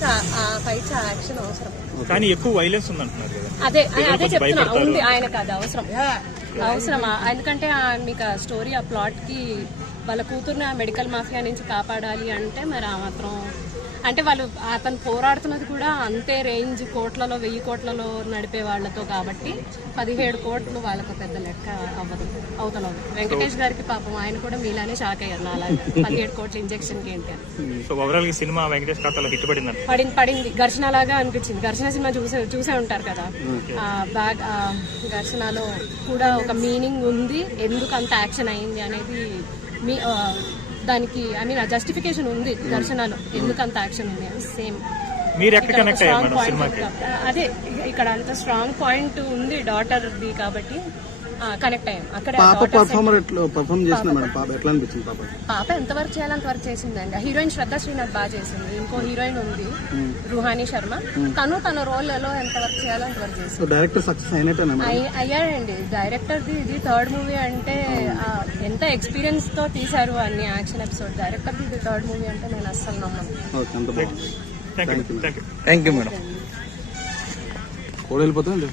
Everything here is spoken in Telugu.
సినిమాకి ఆ ఫైట్స్ ఆ యాక్షన్ అవసరం. కానీ ఎక్కువ వైలెన్స్ ఉంది అంటున్నారు కదా. అదే చెప్తున్నా, ఉంది ఆయనకు అది అవసరమా? ఎందుకంటే మీకు స్టోరీ ఆ ప్లాట్ కి వాళ్ళ కూతుర్ని ఆ మెడికల్ మాఫియా నుంచి కాపాడాలి అంటే మరి ఆ మాత్రం అంటే వాళ్ళు అతను పోరాడుతున్నది కూడా అంతే రేంజ్ కోట్లలో 1000 కోట్లలో నడిపే వాళ్ళతో కాబట్టి 17 కోట్లు వాళ్ళకు పెద్ద లెక్క అవుతున్నాడు. వెంకటేష్ గారికి పాపం ఆయన కూడా మీలానే షాక్ అయ్యారు అలాగే 17 కోట్ల ఇంజెక్షన్ కి ఏంటి అని. సో ఓవరాల్ గా సినిమా వెంకటేష్ ఖాతాలో హిట్ పడింది. ఘర్షణ లాగా అనిపించింది. ఘర్షణ సినిమా చూసే ఉంటారు కదా. ఘర్షణలో కూడా ఒక మీనింగ్ ఉంది, ఎందుకు అంత యాక్షన్ అయింది అనేది దానికి ఆ జస్టిఫికేషన్ ఉంది. దర్శనాలు ఎందుకు అంత యాక్షన్ ఉంది అని సేమ్ అదే ఇక్కడ అంత స్ట్రాంగ్ పాయింట్ ఉంది డాటర్ ది కాబట్టి కనెక్ట్ అయ్యాం. అక్కడ పాప ఎంత వర్క్ చేయాలో అంత వర్క్ చేసిందండి. హీరోయిన్ శ్రద్ధ శ్రీనాథ్ బాగా చేసింది. ఇంకో హీరోయిన్ ఉంది రుహానీ శర్మ, తన రోల్లో ఎంత వర్క్ చేయాలో అంత వర్క్ చేసింది. డైరెక్టర్ సక్సెస్ అయ్యాడండి. డైరెక్టర్ ది ఇది 3rd మూవీ అంటే ఎంత ఎక్స్పీరియన్స్ తో తీశారు అన్ని యాక్షన్ ఎపిసోడ్. డైరెక్టర్ ది 3rd మూవీ అంటే నేను అస్సలు నమ్మను. Thank you madam. వెళ్ళిపోతుంది.